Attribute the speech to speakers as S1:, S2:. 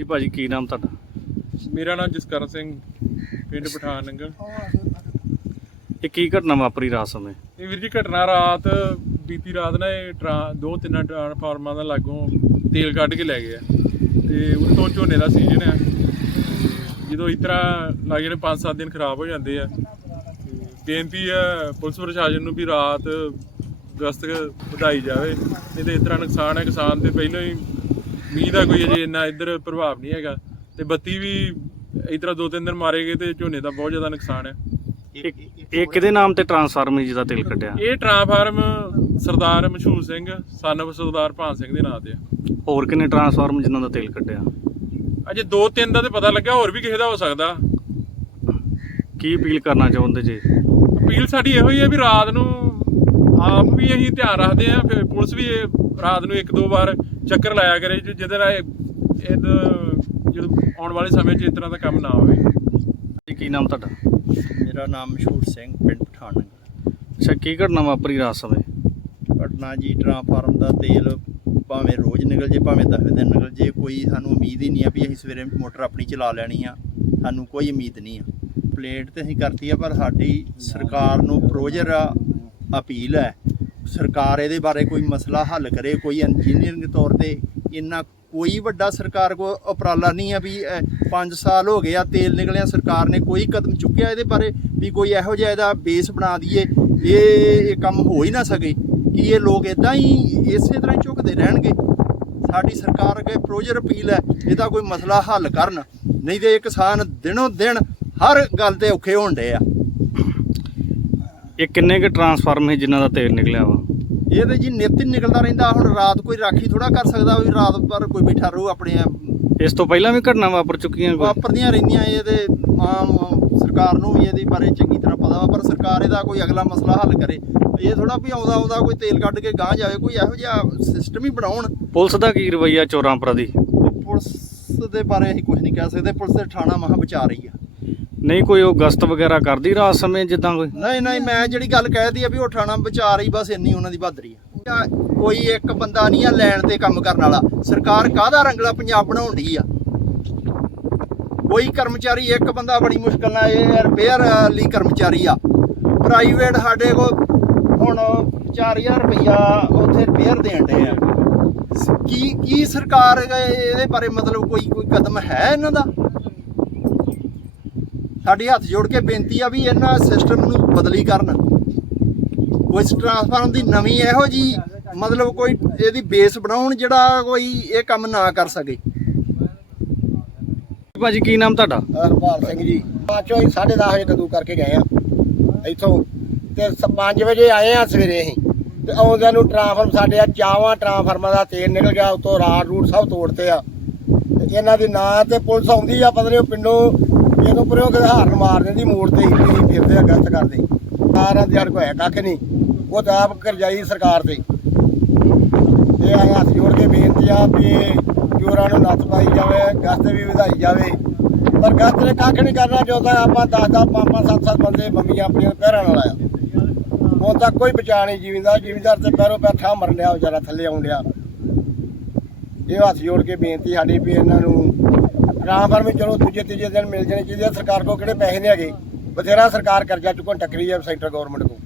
S1: जी भाजी की नाम तुहाडा?
S2: मेरा नाम जसकरण सिंह, पिंड पठान नंगल।
S1: ये की घटना वापरी रात समय?
S2: ਇਹ ਵੀਰ ਜੀ ਘਟਨਾ ਰਾਤ ਬੀਤੀ ਰਾਤ ਨਾ ਇਹ ਦੋ ਤਿੰਨ ਟਰਾਂਸਫਾਰਮਾਂ ਦਾ ਲਾਗੋਂ ਤੇਲ ਕੱਢ ਕੇ ਲੈ ਗਏ ਆ ਤੇ ਉੱਤੋਂ ਝੋਨੇ ਦਾ ਸੀਜ਼ਨ ਆ। ਜਦੋਂ ਇਸ ਤਰ੍ਹਾਂ ਲੱਗ ਜਾਣੇ 5-7 ਦਿਨ ਖਰਾਬ ਹੋ ਜਾਂਦੇ ਆ। ਬੇਨਤੀ ਆ ਪੁਲਿਸ ਪ੍ਰਸ਼ਾਸਨ ਨੂੰ ਵੀ ਰਾਤ ਗਸ਼ਤ ਵਧਾਈ ਜਾਵੇ, ਨਹੀਂ ਤੇ ਇਸ ਤਰ੍ਹਾਂ ਨੁਕਸਾਨ ਹੈ ਕਿਸਾਨ ਤੇ ਪਹਿਲਾਂ ਹੀ ਮੀਂਹ ਦਾ ਕੋਈ ਅਜੇ ਇੰਨਾ ਇੱਧਰ ਪ੍ਰਭਾਵ ਨਹੀਂ ਹੈਗਾ ਤੇ ਬੱਤੀ ਵੀ ਇਸ ਤਰ੍ਹਾਂ 2-3 ਦਿਨ ਮਾਰੇ ਗਏ ਤੇ ਝੋਨੇ ਦਾ ਬਹੁਤ ਜ਼ਿਆਦਾ ਨੁਕਸਾਨ ਹੈ।
S1: ਇਹ ਕਿਹਦੇ ਨਾਮ ਤੇ ਟਰਾਂਸਫਾਰਮਰ ਜਿਹਦਾ ਤੇਲ ਕੱਢਿਆ?
S2: ਇਹ ਟਰਾਂਸਫਾਰਮ ਸਰਦਾਰ ਮਸ਼ਹੂਰ ਸਿੰਘ ਸਨ ਸਰਦਾਰ ਭਾਨ ਸਿੰਘ ਦੇ ਨਾਂ ਤੇ ਆ।
S1: ਹੋਰ ਕਿੰਨੇ ਟਰਾਂਸਫਾਰਮਰ ਜਿਨ੍ਹਾਂ ਦਾ ਤੇਲ ਕੱਢਿਆ?
S2: ਅਜੇ 2-3 ਦਾ ਤੇ ਪਤਾ ਲੱਗਾ, ਹੋਰ ਵੀ ਕਿਸੇ ਦਾ ਹੋ ਸਕਦਾ।
S1: ਕੀ ਅਪੀਲ ਕਰਨਾ ਚਾਹੁੰਦੇ ਜੀ?
S2: ਅਪੀਲ ਸਾਡੀ ਇਹੋ ਹੀ ਹੈ ਵੀ ਰਾਤ ਨੂੰ ਆਪ ਵੀ ਅਸੀਂ ਧਿਆਨ ਰੱਖਦੇ ਹਾਂ, ਫਿਰ ਪੁਲਿਸ ਵੀ ਰਾਤ ਨੂੰ 1-2 ਵਾਰ ਚੱਕਰ ਲਾਇਆ ਕਰੇ ਜਿਹਦੇ ਨਾਲ ਜਦੋਂ ਆਉਣ ਵਾਲੇ ਸਮੇਂ 'ਚ ਇਸ ਤਰ੍ਹਾਂ ਦਾ ਕੰਮ ਨਾ ਹੋਵੇ।
S1: ਕੀ ਨਾਮ ਤੁਹਾਡਾ?
S3: मेरा नाम मशहूर सिंह, पिंड पठान।
S1: अच्छा, की घटना वापरी रात समय?
S3: घटना जी ट्रांसफार्म का तेल भावें रोज़ निकल जे भावें 10 दिन निकल जे, कोई सानू उम्मीद ही नहीं है भी असीं सवेरे मोटर अपनी चला लैनी आ, सानू कोई उम्मीद नहीं है। कंप्लेंट तो असीं करती है पर साडी सरकार नू प्रोजर अपील है सरकार इहदे बारे कोई मसला हल करे। कोई इंजीनियरिंग तौर पर इन्ना कोई वड्डा सरकार को उपराला नहीं है भी 5 साल हो गए आ तेल निकलिया, सरकार ने कोई कदम चुक्या इहदे बारे भी कोई इहो जिहा इहदा बेस बना दईए ये काम हो ही ना सके कि ये लोग इदां ही इसे तरह ही झुकदे रहणगे। साडी सरकार अगे प्रोजर अपील है इहदा कोई मसला हल करन, नहीं तो ये किसान दिनों दिन हर गल ते औखे होण डे आ।
S1: ये किन्ने के ट्रांसफार्मर है जिन्हां दा तेल निकलिया वा?
S3: ये तो जी नित ही निकलता रहिंदा, हुण रात कोई राखी थोड़ा कर सकदा भी रात भर कोई बैठा रहू अपने।
S1: इस तो पहला भी घटना वापर चुकियां?
S3: वापरदियां रहिंदियां, ये ते आम सरकार नूं भी इहदे बारे चंगी तरह पता वा, पर सरकार इहदा कोई अगला मसला हल करे। ये थोड़ा भी आउंदा कोई तेल कढ के गांह जावे, कोई इहो जिहा सिस्टम ही बनाउण।
S1: पुलिस दा की रवैया चोरां प्रति?
S3: पुलिस दे बारे असीं कुछ नहीं कह सकदे, पुलिस ते थाणा महा बचा रही है।
S1: नहीं कोई वो गश्त वगैरह करदी रात समय जिद्दां कोई?
S3: नहीं मैं जिहड़ी गल कहदी आ भी वो थाणा बचा रही, बस इन्नी उन्हां दी बहादरी है। कोई एक बंदा नहीं है लैन ते काम करन वाला, सरकार काहदा रंगला पंजाब बनाउण डी आ। कोई कर्मचारी एक बंदा बड़ी मुश्किल नाल रिपेयर लई कर्मचारी आ। प्राइवेट साडे को हुण 4000 रुपया उत्थे रिपेयर देण डे आ। की सरकार इहदे बारे मतलब कोई कदम है इन्हां दा? साडी हत्थ जोड़ के बेनती आ भी इन्हां सिस्टम नूं बदली करन। कोई ट्रांसफार्मर दी नवीं इहो जी मतलब कोई इहदी बेस बनाउण जिहड़ा कोई ये काम ना कर सके।
S1: भाजी की नाम तुहाडा?
S4: हरपाल सिंह जी। 10:30 वजे कदू करके गए आ इथों ते 5 वजे आए आ सवेरे असीं ते आउंदिਆਂ ਨੂੰ ट्रांसफार्म साडे चावां ट्रांसफार्मर ਦਾ ਤੇਲ ਨਿਕਲ ਗਿਆ, ਉਤੋਂ ਰਾਡ ਰੂਟ ਸਭ ਤੋੜਤੇ ਆ ਤੇ ਇਹਨਾਂ ਦੀ ਨਾਂ ਤੇ ਪੁਲਿਸ ਆਉਂਦੀ ਆ, ਪਤਾ ਨਹੀਂ ਪਿੰਡੋਂ ਇਹਨੂੰ ਪਰਿਓ ਕਿ ਹਾਰਨ ਮਾਰ ਦਿੰਦੀ, ਮੋੜ ਤੇ ਹੀ ਫਿਰਦੇ ਆ ਗਸ਼ਤ ਕਰਦੇ। ਸਰਕਾਰਾਂ ਦੀ ਹੜ ਕੋਈ ਹੈ ਕੱਖ ਨਹੀਂ, ਉਹ ਤਾਂ ਆਪ ਕਰਜਾਈ ਸਰਕਾਰ ਤੇ। ਇਹ ਆਏ ਹੱਥ ਜੋੜ ਕੇ ਬੇਨਤੀ ਆ ਵੀ ਚੋਰਾਂ ਨੂੰ ਨੱਥ ਪਾਈ ਜਾਵੇ, ਗਸ਼ਤ ਵੀ ਵਧਾਈ ਜਾਵੇ, ਪਰ ਗਸ਼ਤ ਨੇ ਕੱਖ ਨਹੀਂ ਕਰਨਾ ਚਾਹੁੰਦਾ। ਆਪਾਂ 10-10 5-5 7-7 ਬੰਦੇ ਬੰਬੀਆਂ ਆਪਣੀਆਂ ਪਹਿਰਾਂ ਨਾਲ ਆਇਆ, ਹੁਣ ਤੱਕ ਕੋਈ ਬਚਾ ਨਹੀਂ। ਜ਼ਿਮੀਂਦਾਰ ਤੇ ਪੈਰੋਂ ਪੈਰ ਠਾਹ ਮਰਨ ਡਿਆ, ਵਿਚਾਰਾ ਥੱਲੇ ਆਉਣ ਡਿਆ। ਇਹ ਹੱਥ ਜੋੜ ਕੇ ਬੇਨਤੀ ਸਾਡੀ ਵੀ ਇਹਨਾਂ ਨੂੰ ਟਰਾਂਸਫਾਰਮ ਚਲੋ ਦੂਜੇ ਤੀਜੇ ਦਿਨ ਮਿਲ ਜਾਣੇ ਚਾਹੀਦੇ। ਸਰਕਾਰ ਕੋਲ ਕਿਹੜੇ ਪੈਸੇ ਨਹੀਂ ਹੈਗੇ, ਬਥੇਰਾ ਸਰਕਾਰ ਕਰਜ਼ਾ ਚੁੱਕਣ ਟੱਕਰੀ ਹੈ ਸੈਂਟਰ ਗੌਰਮੈਂਟ ਕੋਲ।